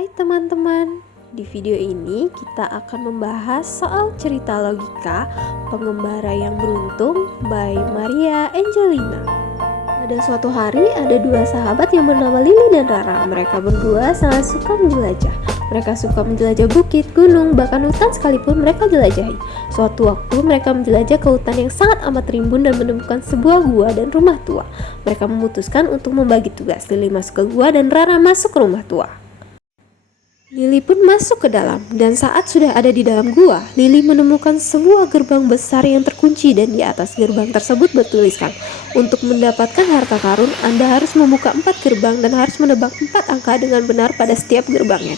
Hai teman-teman, di video ini kita akan membahas soal cerita logika Pengembara yang Beruntung by Maria Angelina. Pada suatu hari ada dua sahabat yang bernama Lily dan Rara. Mereka berdua sangat suka menjelajah. Mereka suka menjelajah bukit, gunung, bahkan hutan sekalipun mereka jelajahi. Suatu waktu mereka menjelajah ke hutan yang sangat amat rimbun dan menemukan sebuah gua dan rumah tua. Mereka memutuskan untuk membagi tugas. Lily masuk ke gua dan Rara masuk ke rumah tua. Lily pun masuk ke dalam, dan saat sudah ada di dalam gua, Lily menemukan sebuah gerbang besar yang terkunci dan di atas gerbang tersebut bertuliskan, untuk mendapatkan harta karun, Anda harus membuka 4 gerbang dan harus menebak 4 angka dengan benar pada setiap gerbangnya.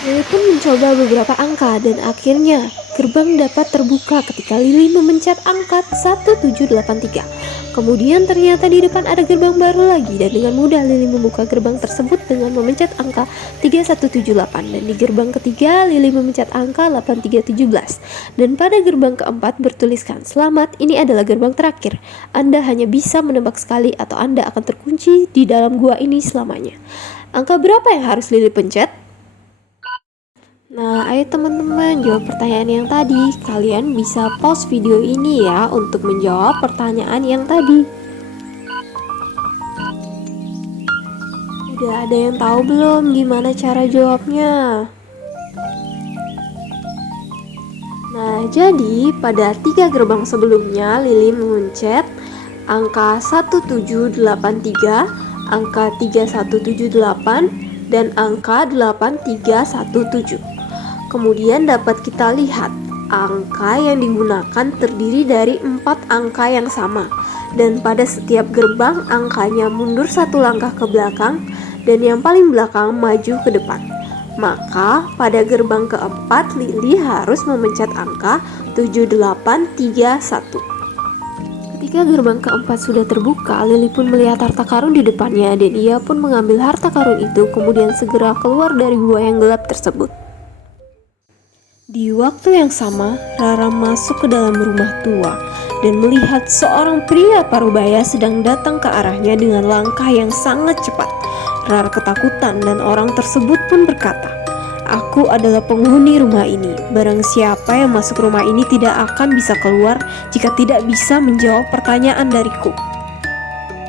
Lily pun mencoba beberapa angka dan akhirnya gerbang dapat terbuka ketika Lily memencet angka 1783. Kemudian ternyata di depan ada gerbang baru lagi dan dengan mudah Lily membuka gerbang tersebut dengan memencet angka 3178 dan di gerbang ketiga Lily memencet angka 8317 dan pada gerbang keempat bertuliskan, selamat, ini adalah gerbang terakhir. Anda hanya bisa menebak sekali atau Anda akan terkunci di dalam gua ini selamanya. Angka berapa yang harus Lily pencet? Nah, ayo teman-teman jawab pertanyaan yang tadi. Kalian bisa pause video ini ya untuk menjawab pertanyaan yang tadi. Udah ada yang tahu belum gimana cara jawabnya? Nah, jadi pada 3 gerbang sebelumnya Lily memencet angka 1783, angka 3178, dan angka 8317. Kemudian dapat kita lihat angka yang digunakan terdiri dari 4 angka yang sama dan pada setiap gerbang angkanya mundur 1 langkah ke belakang dan yang paling belakang maju ke depan. Maka pada gerbang keempat Lily harus memencet angka 7831. Ketika gerbang keempat sudah terbuka, Lily pun melihat harta karun di depannya dan ia pun mengambil harta karun itu kemudian segera keluar dari gua yang gelap tersebut. Di waktu yang sama, Rara masuk ke dalam rumah tua dan melihat seorang pria parubaya sedang datang ke arahnya dengan langkah yang sangat cepat. Rara ketakutan dan orang tersebut pun berkata, "Aku adalah penghuni rumah ini. Barang siapa yang masuk rumah ini tidak akan bisa keluar jika tidak bisa menjawab pertanyaan dariku."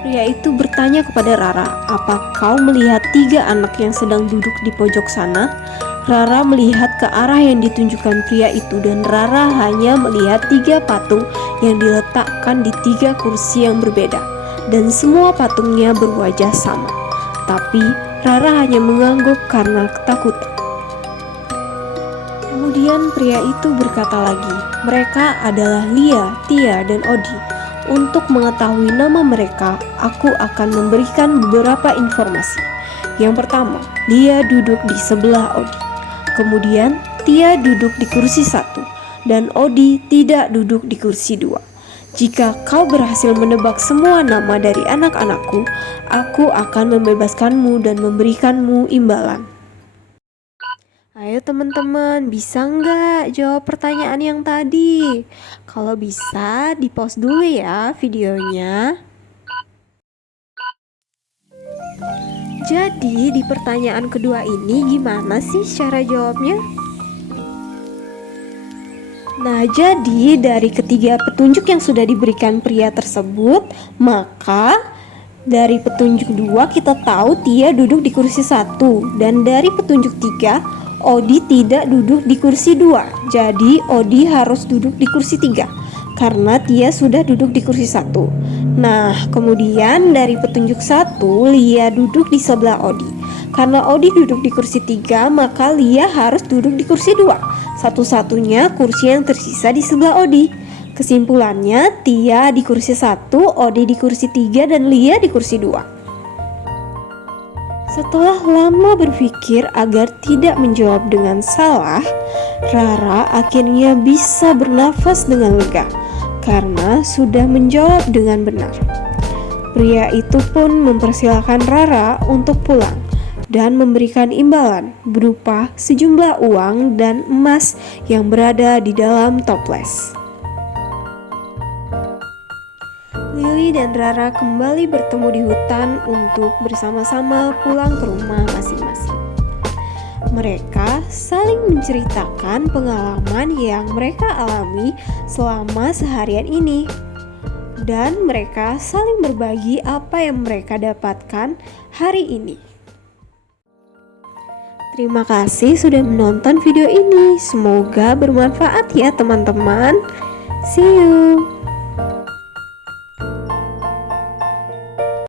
Pria itu bertanya kepada Rara, "Apa kau melihat 3 anak yang sedang duduk di pojok sana?" Rara melihat ke arah yang ditunjukkan pria itu dan Rara hanya melihat 3 patung yang diletakkan di 3 kursi yang berbeda dan semua patungnya berwajah sama. Tapi Rara hanya mengangguk karena ketakutan. Kemudian pria itu berkata lagi, "Mereka adalah Lia, Tia, dan Odi. Untuk mengetahui nama mereka, aku akan memberikan beberapa informasi. Yang pertama, Lia duduk di sebelah Odi. Kemudian Tia duduk di kursi 1 dan Odi tidak duduk di kursi 2. Jika kau berhasil menebak semua nama dari anak-anakku, aku akan membebaskanmu dan memberikanmu imbalan." Ayo teman-teman, bisa nggak jawab pertanyaan yang tadi? Kalau bisa, di pause dulu ya videonya. Jadi di pertanyaan kedua ini gimana sih cara jawabnya? Nah, jadi dari ketiga petunjuk yang sudah diberikan pria tersebut, maka dari petunjuk 2 kita tahu Tia duduk di kursi 1 dan dari petunjuk 3 Odi tidak duduk di kursi 2. Jadi Odi harus duduk di kursi 3 karena Tia sudah duduk di kursi 1. Nah, kemudian dari petunjuk 1 Lia duduk di sebelah Odi. Karena Odi duduk di kursi 3, maka Lia harus duduk di kursi 2. Satu-satunya kursi yang tersisa di sebelah Odi. Kesimpulannya, Tia di kursi 1, Odi di kursi 3, dan Lia di kursi 2. Setelah lama berpikir agar tidak menjawab dengan salah, Rara akhirnya bisa bernafas dengan lega karena sudah menjawab dengan benar. Pria itu pun mempersilahkan Rara untuk pulang dan memberikan imbalan berupa sejumlah uang dan emas yang berada di dalam toples. Lily dan Rara kembali bertemu di hutan untuk bersama-sama pulang ke rumah masing-masing. Mereka saling menceritakan pengalaman yang mereka alami selama seharian ini, dan mereka saling berbagi apa yang mereka dapatkan hari ini. Terima kasih sudah menonton video ini. Semoga bermanfaat ya teman-teman. See you.